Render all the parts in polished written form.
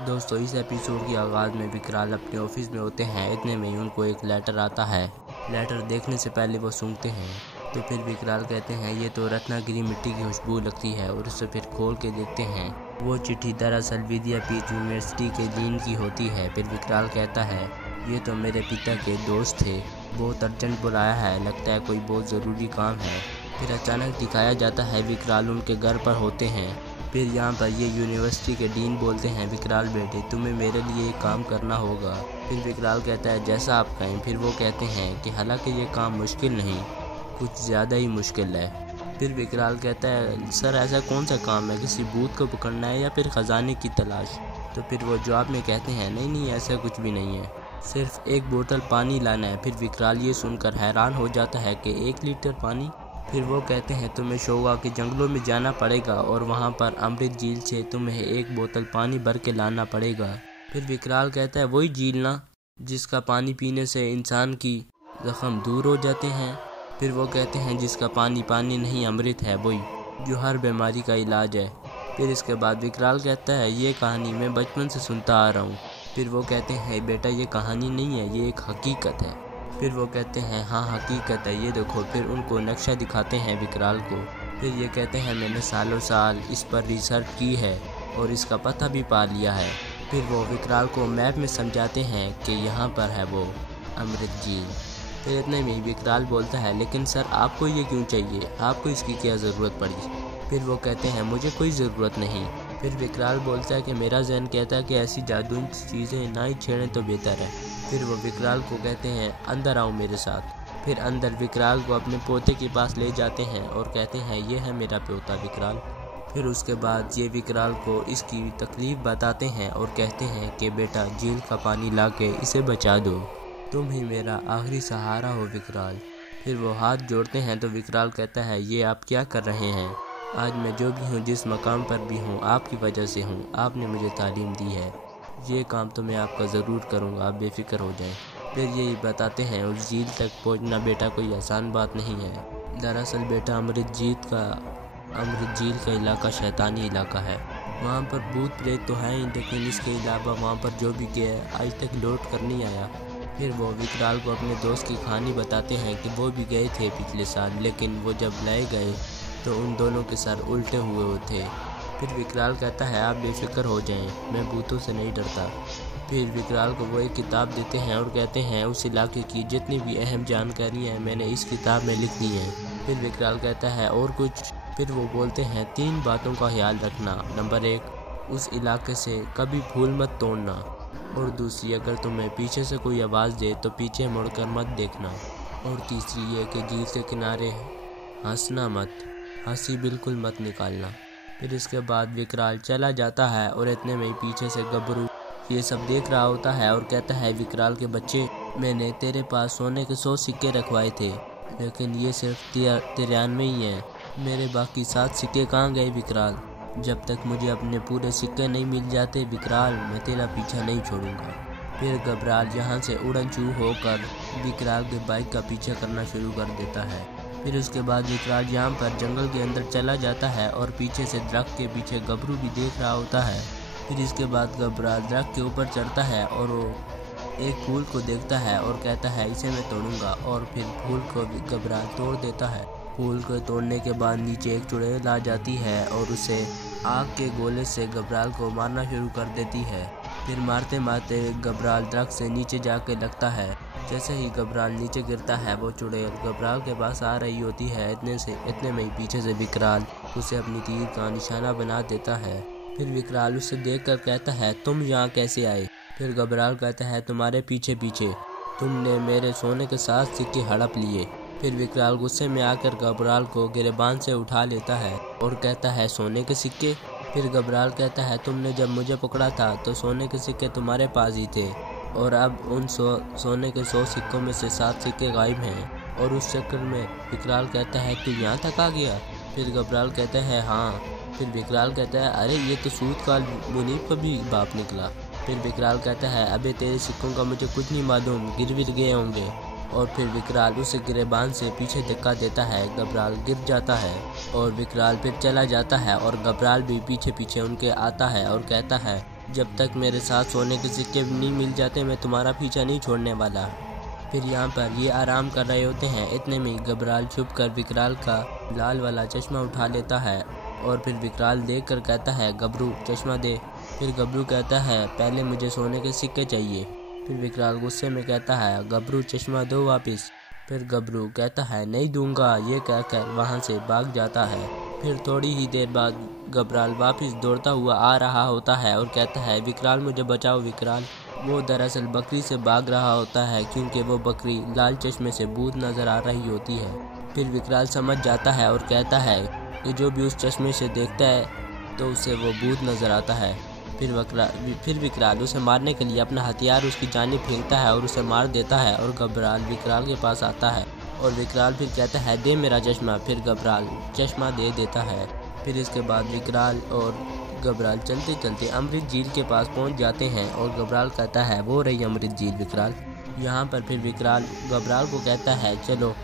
दोस्तों, इस एपिसोड के आगाज़ में विकराल अपने ऑफिस में होते हैं। इतने में ही उनको एक लेटर आता है। लेटर देखने से पहले वो सूंघते हैं तो फिर विकराल कहते हैं ये तो रत्नागिरी मिट्टी की खुशबू लगती है, और उसे फिर खोल के देखते हैं। वो चिट्ठी दरअसल विद्यापीठ यूनिवर्सिटी के डीन की होती है। फिर विकराल कहता है ये तो मेरे पिता के दोस्त थे, बहुत अर्जेंट बुलाया है, लगता है कोई बहुत ज़रूरी काम है। फिर अचानक दिखाया जाता है विकराल उनके घर पर होते हैं। फिर यहाँ पर ये यूनिवर्सिटी के डीन बोलते हैं विकराल बेटे, तुम्हें मेरे लिए एक काम करना होगा। फिर विकराल कहता है जैसा आप कहें। फिर वो कहते हैं कि हालांकि ये काम मुश्किल नहीं, कुछ ज़्यादा ही मुश्किल है। फिर विकराल कहता है सर ऐसा कौन सा काम है, किसी भूत को पकड़ना है या फिर ख़जाने की तलाश। तो फिर वो जवाब में कहते हैं नहीं नहीं, ऐसा कुछ भी नहीं है, सिर्फ एक बोतल पानी लाना है। फिर विकराल ये सुनकर हैरान हो जाता है कि 1 लीटर पानी। फिर वो कहते हैं तुम्हें शोगा के जंगलों में जाना पड़ेगा और वहाँ पर अमृत झील से तुम्हें 1 बोतल पानी भर के लाना पड़ेगा। फिर विकराल कहता है वही झील ना जिसका पानी पीने से इंसान की जख्म दूर हो जाते हैं। फिर वो कहते हैं जिसका पानी पानी नहीं अमृत है, वही जो हर बीमारी का इलाज है। फिर इसके बाद विकराल कहता है ये कहानी मैं बचपन से सुनता आ रहा हूँ। फिर वो कहते हैं बेटा ये कहानी नहीं है, ये एक हकीकत है। फिर वो कहते हैं हाँ हकीकत है, ये देखो। फिर उनको नक्शा दिखाते हैं विकराल को। फिर ये कहते हैं मैंने सालों साल इस पर रिसर्च की है और इसका पता भी पा लिया है। फिर वो विकराल को मैप में समझाते हैं कि यहाँ पर है वो अमृत झील। फिर इतने में विकराल बोलता है लेकिन सर आपको ये क्यों चाहिए, आपको इसकी क्या ज़रूरत पड़ी। फिर वो कहते हैं मुझे कोई ज़रूरत नहीं। फिर विकराल बोलता है कि मेरा जहन कहता है कि ऐसी जादुई चीज़ें ना ही छेड़ें तो बेहतर है। फिर वो विकराल को कहते हैं अंदर आओ मेरे साथ। फिर अंदर विकराल को अपने पोते के पास ले जाते हैं और कहते हैं ये है मेरा पोता विकराल। फिर उसके बाद ये विकराल को इसकी तकलीफ़ बताते हैं और कहते हैं कि बेटा झील का पानी ला के इसे बचा दो, तुम ही मेरा आखिरी सहारा हो विकराल। फिर वो हाथ जोड़ते हैं तो विकराल कहता है ये आप क्या कर रहे हैं, आज मैं जो भी हूँ जिस मकाम पर भी हूँ आपकी वजह से हूँ, आपने मुझे तालीम दी है, ये काम तो मैं आपका ज़रूर करूँगा, आप बेफिक्र हो जाएं। फिर यही बताते हैं उस झील तक पहुँचना बेटा कोई आसान बात नहीं है। दरअसल बेटा अमृत झील का इलाका शैतानी इलाका है, वहाँ पर भूत प्रेत तो हैं ही, लेकिन इसके अलावा वहाँ पर जो भी गया आज तक लौट कर नहीं आया। फिर वो विकराल को अपने दोस्त की कहानी बताते हैं कि वो भी गए थे पिछले साल, लेकिन वो जब लाए गए तो उन दोनों के सर उल्टे हुए थे। फिर विकराल कहता है आप बेफिक्र हो जाएं, मैं भूतों से नहीं डरता। फिर विकराल को वो एक किताब देते हैं और कहते हैं उस इलाके की जितनी भी अहम जानकारियाँ हैं मैंने इस किताब में लिख दी हैं। फिर विकराल कहता है और कुछ। फिर वो बोलते हैं 3 बातों का ख्याल रखना। नंबर 1, उस इलाके से कभी फूल मत तोड़ना, और दूसरी अगर तुम्हें पीछे से कोई आवाज़ दे तो पीछे मुड़कर मत देखना, और तीसरी ये कि झील के किनारे हंसना मत, हंसी बिल्कुल मत निकालना। फिर इसके बाद विकराल चला जाता है और इतने में ही पीछे से गबरू ये सब देख रहा होता है और कहता है विकराल के बच्चे मैंने तेरे पास सोने के 100 सिक्के रखवाए थे, लेकिन ये सिर्फ 93 ही हैं, मेरे बाकी 7 सिक्के कहाँ गए विकराल। जब तक मुझे अपने पूरे सिक्के नहीं मिल जाते विकराल, मैं तेरा पीछा नहीं छोड़ूंगा। फिर गबराल यहाँ से उड़न छू होकर विकराल के बाइक का पीछा करना शुरू कर देता है। फिर उसके बाद विकराल यहाँ पर जंगल के अंदर चला जाता है और पीछे से दरख्त के पीछे गबरू भी देख रहा होता है। फिर इसके बाद गबराल दरख्त के ऊपर चढ़ता है और वो एक फूल को देखता है और कहता है इसे मैं तोड़ूंगा, और फिर फूल को गबराल तोड़ देता है। फूल को तोड़ने के बाद नीचे एक चुड़ैल आ जाती है और उसे आग के गोले से गबराल को मारना शुरू कर देती है। फिर मारते मारते गबराल दरख्त से नीचे जाके लगता है। जैसे ही गबराल नीचे गिरता है वो चुड़ैल गबराल के पास आ रही होती है। इतने में ही पीछे से विकराल उसे अपनी तीर का निशाना बना देता है। फिर विकराल उसे देखकर कहता है तुम यहाँ कैसे आए। फिर गबराल कहता है तुम्हारे पीछे पीछे, तुमने मेरे सोने के 7 सिक्के हड़प लिए। फिर विकराल गुस्से में आकर गबराल को गिरेबान से उठा लेता है और कहता है सोने के सिक्के। फिर गबराल कहता है तुमने जब मुझे पकड़ा था तो सोने के सिक्के तुम्हारे पास ही थे, और अब उन सोने के 100 सिक्कों में से 7 सिक्के गायब हैं। और उस चक्कर में विकराल कहता है तू यहाँ तक आ गया। फिर गबराल कहता है हाँ। फिर विकराल कहता है अरे ये तो सूद का मुनीब का भी बाप निकला। फिर विकराल कहता है अबे तेरे सिक्कों का मुझे कुछ नहीं मालूम, गिर विर गए होंगे। और फिर विकराल उसे गिरेबान से पीछे धक्का देता है, गबराल गिर जाता है और विकराल फिर चला जाता है और गबराल भी पीछे पीछे उनके आता है और कहता है जब तक मेरे साथ सोने के सिक्के नहीं मिल जाते मैं तुम्हारा पीछा नहीं छोड़ने वाला। फिर यहाँ पर ये आराम कर रहे होते हैं, इतने में घबराल छुप कर विकराल का लाल वाला चश्मा उठा लेता है और फिर विकराल देख कर कहता है, गबरू चश्मा दे। फिर गबरू कहता है, पहले मुझे सोने के सिक्के चाहिए। फिर विकराल गुस्से में कहता है, गबरू चश्मा दो वापस। फिर गबरू कहता है, नहीं दूंगा। ये कहकर वहाँ से भाग जाता है। फिर थोड़ी ही देर बाद घबराल वापस दौड़ता हुआ आ रहा होता है और कहता है, विकराल मुझे बचाओ विकराल। वो दरअसल बकरी से भाग रहा होता है क्योंकि वो बकरी लाल चश्मे से भूत नज़र आ रही होती है। फिर विकराल समझ जाता है और कहता है कि जो भी उस चश्मे से देखता है तो उसे वो भूत नज़र आता है। फिर विकराल उसे मारने के लिए अपना हथियार उसकी जानिब फेंकता है और उसे मार देता है और घबराल विकराल के पास आता है और विकराल फिर कहता है, दे मेरा चश्मा। फिर घबराल चश्मा दे देता है। फिर इसके बाद विकराल और घबराल चलते चलते अमृत झील के पास पहुंच जाते हैं और घबराल कहता है, वो रही अमृत झील विकराल। यहाँ पर फिर विकराल घबराल को कहता है, चलो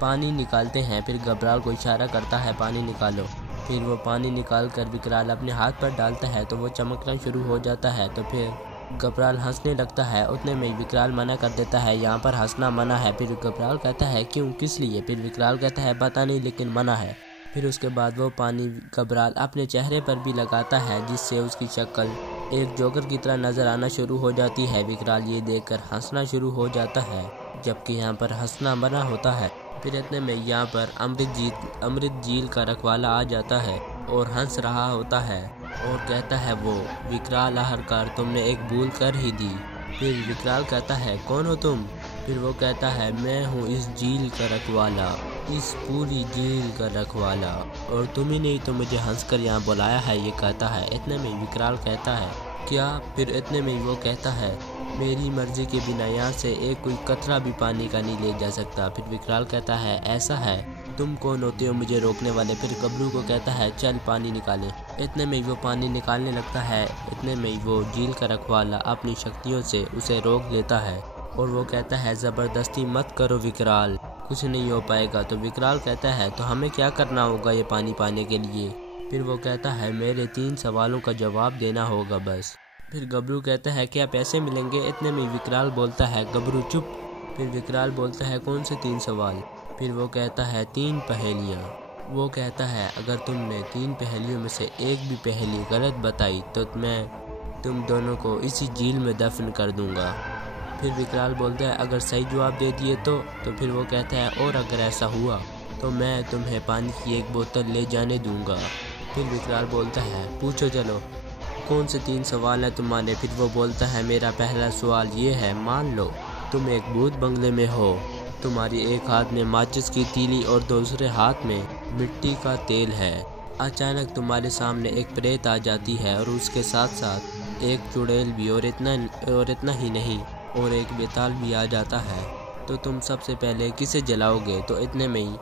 पानी निकालते हैं। फिर घबराल को इशारा करता है, पानी निकालो। फिर वो पानी निकाल कर विकराल अपने हाथ पर डालता है तो वो चमकना शुरू हो जाता है। तो फिर घबराल हंसने लगता है। उतने में विकराल मना कर देता है, यहाँ पर हंसना मना है। फिर घबराल कहता है, क्यों, किस लिए? फिर विकराल कहता है, पता नहीं लेकिन मना है। फिर उसके बाद वो पानी घबराल अपने चेहरे पर भी लगाता है जिससे उसकी शक्ल एक जोकर की तरह नज़र आना शुरू हो जाती है। विकराल ये देखकर हंसना शुरू हो जाता है जबकि यहाँ पर हंसना मना होता है। फिर इतने में यहाँ पर अमृत झील का रखवाला आ जाता है और हंस रहा होता है और कहता है, वो विकराल आखिरकार तुमने एक भूल कर ही दी। फिर विकराल कहता है, कौन हो तुम? फिर वो कहता है, मैं हूँ इस झील का रखवाला, इस पूरी झील का रखवाला, और तुम ही नहीं तो मुझे हंसकर यहाँ बुलाया है, ये कहता है। इतने में विकराल कहता है, क्या? फिर इतने में वो कहता है, मेरी मर्जी के बिना यहाँ से एक कोई कतरा भी पानी का नहीं ले जा सकता। फिर विकराल कहता है, ऐसा है? तुम कौन होते हो मुझे रोकने वाले? फिर गबरू को कहता है, चल पानी निकाले। इतने में वो पानी निकालने लगता है। इतने में वो झील का रखवाला अपनी शक्तियों से उसे रोक लेता है और वो कहता है, ज़बरदस्ती मत करो विकराल, कुछ नहीं हो पाएगा। तो विकराल कहता है, तो हमें क्या करना होगा ये पानी पाने के लिए? फिर वो कहता है, मेरे 3 सवालों का जवाब देना होगा बस। फिर गबरू कहता है, क्या पैसे मिलेंगे? इतने में विकराल बोलता है, गबरू चुप। फिर विकराल बोलता है, कौन से 3 सवाल? फिर वो कहता है, 3 पहेलियाँ। वो कहता है, अगर तुमने 3 पहेलियों में से एक भी पहेली गलत बताई तो मैं तुम दोनों को इसी झील में दफन कर दूंगा। फिर विकराल बोलता है, अगर सही जवाब दे दिए तो फिर वो कहता है, और अगर ऐसा हुआ तो मैं तुम्हें पानी की एक बोतल ले जाने दूंगा। फिर विकराल बोलता है, पूछो चलो, कौन से 3 सवाल हैं तुम्हारे? फिर वो बोलता है, मेरा पहला सवाल ये है, मान लो तुम एक भूत बंगले में हो, तुम्हारी एक हाथ में माचिस की तीली और दूसरे हाथ में मिट्टी का तेल है। अचानक तुम्हारे सामने एक प्रेत आ जाती है और उसके साथ साथ एक चुड़ैल भी, और इतना ही नहीं, और एक बेताल भी आ जाता है। तो तुम सबसे पहले किसे जलाओगे? तो इतने में ही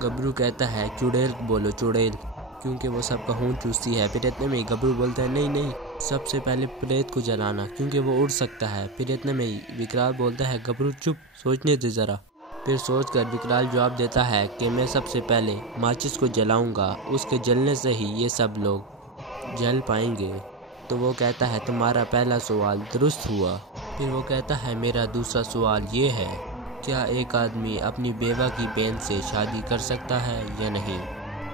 गबरू कहता है, चुड़ैल बोलो, चुड़ैल, क्योंकि वो सबका खून चूसती है। फिर इतने में ही गबरू बोलता है, नहीं नहीं, सबसे पहले प्रेत को जलाना क्योंकि वो उड़ सकता है। फिर इतने में ही विकराल बोलता है, गबरू चुप, सोचने दे ज़रा। फिर सोचकर विकराल जवाब देता है कि मैं सबसे पहले माचिस को जलाऊंगा, उसके जलने से ही ये सब लोग जल पाएंगे। तो वो कहता है, तुम्हारा पहला सवाल दुरुस्त हुआ। फिर वो कहता है, मेरा दूसरा सवाल ये है, क्या एक आदमी अपनी बेवा की बहन से शादी कर सकता है या नहीं?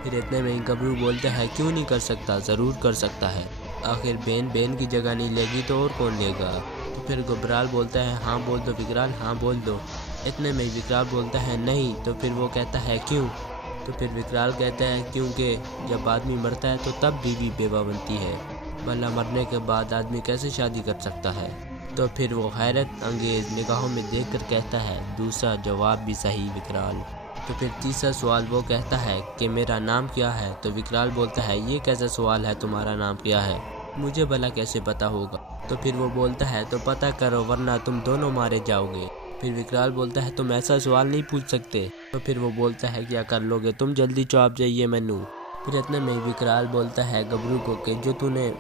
फिर इतने में गबरू बोलता है, क्यों नहीं कर सकता, ज़रूर कर सकता है, आखिर बहन की जगह नहीं लेगी तो और कौन लेगा? तो फिर घबराल बोलता है, हाँ बोल दो विकराल, हाँ बोल दो। इतने में विकराल बोलता है, नहीं। तो फिर वो कहता है, क्यों? तो फिर विकराल कहता है, क्योंकि जब आदमी मरता है तो तब बीवी बेवा बनती है, भला मरने के बाद आदमी कैसे शादी कर सकता है? तो फिर वो हैरत अंगेज निगाहों में देखकर कहता है, दूसरा जवाब भी सही विकराल। तो फिर तीसरा सवाल वो कहता है कि मेरा नाम क्या है? तो विकराल बोलता है, ये कैसा सवाल है, तुम्हारा नाम क्या है, मुझे भला कैसे पता होगा? तो फिर वो बोलता है, तो पता करो वरना तुम दोनों मारे जाओगे। फिर विकराल बोलता है, तुम ऐसा सवाल नहीं पूछ सकते। तो फिर वो बोलता है, क्या कर लोगे तुम, जल्दी जवाब चाहिए मैनू। फिर इतने में विकराल बोलता है गबरू को कि जो तूने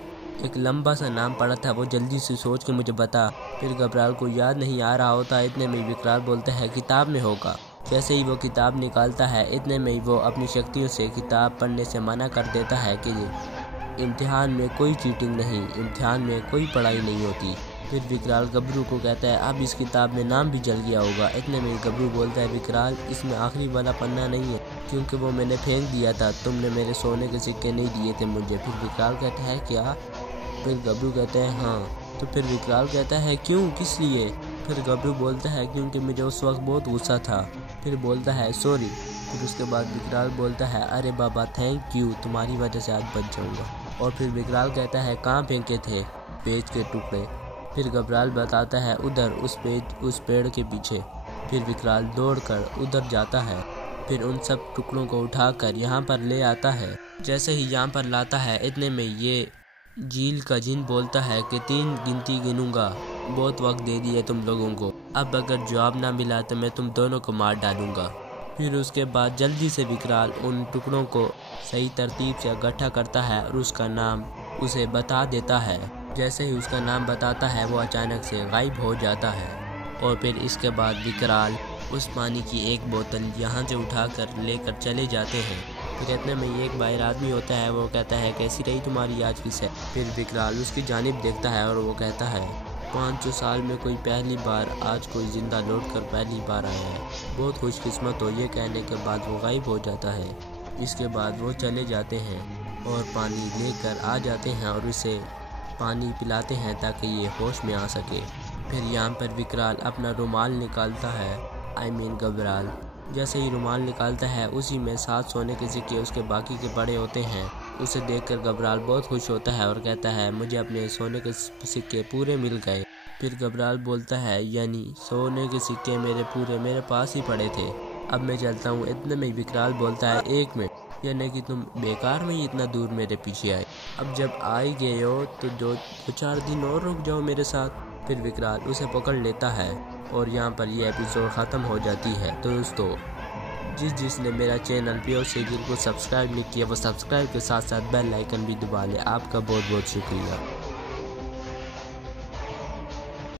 एक लंबा सा नाम पढ़ा था वो जल्दी से सोच के मुझे बता। फिर घबराल को याद नहीं आ रहा होता। इतने में विकराल बोलता है, किताब में होगा। जैसे ही वो किताब निकालता है, इतने में ही वो अपनी शक्तियों से किताब पढ़ने से मना कर देता है कि इम्तिहान में कोई चीटिंग नहीं, इम्तिहान में कोई पढ़ाई नहीं होती। फिर विकराल गबरू को कहता है अब इस किताब में नाम भी जल गया होगा। इतने में गबरू बोलता है विकराल इसमें आखिरी वाला पन्ना नहीं है क्योंकि वो मैंने फेंक दिया था, तुमने मेरे सोने के सिक्के नहीं दिए थे मुझे। फिर विकराल कहता है क्या? फिर गबरू कहता है हाँ। तो फिर विकराल कहता है क्यों, किस लिए? फिर गबरू बोलता है क्योंकि मुझे उस वक्त बहुत गुस्सा था। फिर बोलता है सॉरी। फिर उसके बाद विकराल बोलता है अरे बाबा थैंक यू, तुम्हारी वजह से आज बच जाऊंगा। और फिर विकराल कहता है कहाँ फेंके थे पेज के टुकड़े? फिर गबराल बताता है उधर उस पेड़ के पीछे। फिर विकराल दौड़कर उधर जाता है, फिर उन सब टुकड़ों को उठाकर यहाँ पर ले आता है। जैसे ही यहाँ पर लाता है इतने में ये झील का जिन बोलता है कि 3 गिनती गिनूंगा, बहुत वक्त दे दिया तुम लोगों को, अब अगर जवाब ना मिला तो मैं तुम दोनों को मार डालूंगा। फिर उसके बाद जल्दी से विकराल उन टुकड़ों को सही तरतीब से इकट्ठा करता है और उसका नाम उसे बता देता है। जैसे ही उसका नाम बताता है वो अचानक से गायब हो जाता है। और फिर इसके बाद विकराल उस पानी की एक बोतल यहाँ से उठाकर लेकर चले जाते हैं। फिर इतने में एक बाहर आदमी होता है, वो कहता है कैसी रही तुम्हारी आज की सैर? फिर विकराल उसकी जानिब देखता है और वो कहता है 500 साल में कोई पहली बार आज कोई जिंदा लौट कर पहली बार आया है, बहुत खुशकिस्मत हो। ये कहने के बाद वो गायब हो जाता है। इसके बाद वो चले जाते हैं और पानी लेकर आ जाते हैं और उसे पानी पिलाते हैं ताकि ये होश में आ सके। फिर यहाँ पर विकराल अपना रुमाल निकालता है, गबराल जैसे ही रुमाल निकालता है उसी में 7 सोने के सिक्के उसके बाकी के पड़े होते हैं। उसे देखकर गबराल बहुत खुश होता है और कहता है मुझे अपने सोने के सिक्के पूरे मिल गए। फिर गबराल बोलता है यानी सोने के सिक्के मेरे पास ही पड़े थे, अब मैं चलता हूँ। इतने में विकराल बोलता है 1 मिनट, यानी कि तुम बेकार में ही इतना दूर मेरे पीछे आए, अब जब आ ही गए हो तो 2-4 दिन और रुक जाओ मेरे साथ। फिर विकराल उसे पकड़ लेता है और यहाँ पर ये एपिसोड ख़त्म हो जाती है। तो दोस्तों जिसने मेरा चैनल प्योर सीरियल को सब्सक्राइब नहीं किया वो सब्सक्राइब के साथ साथ बेल आइकन भी दबा ले। आपका बहुत बहुत शुक्रिया।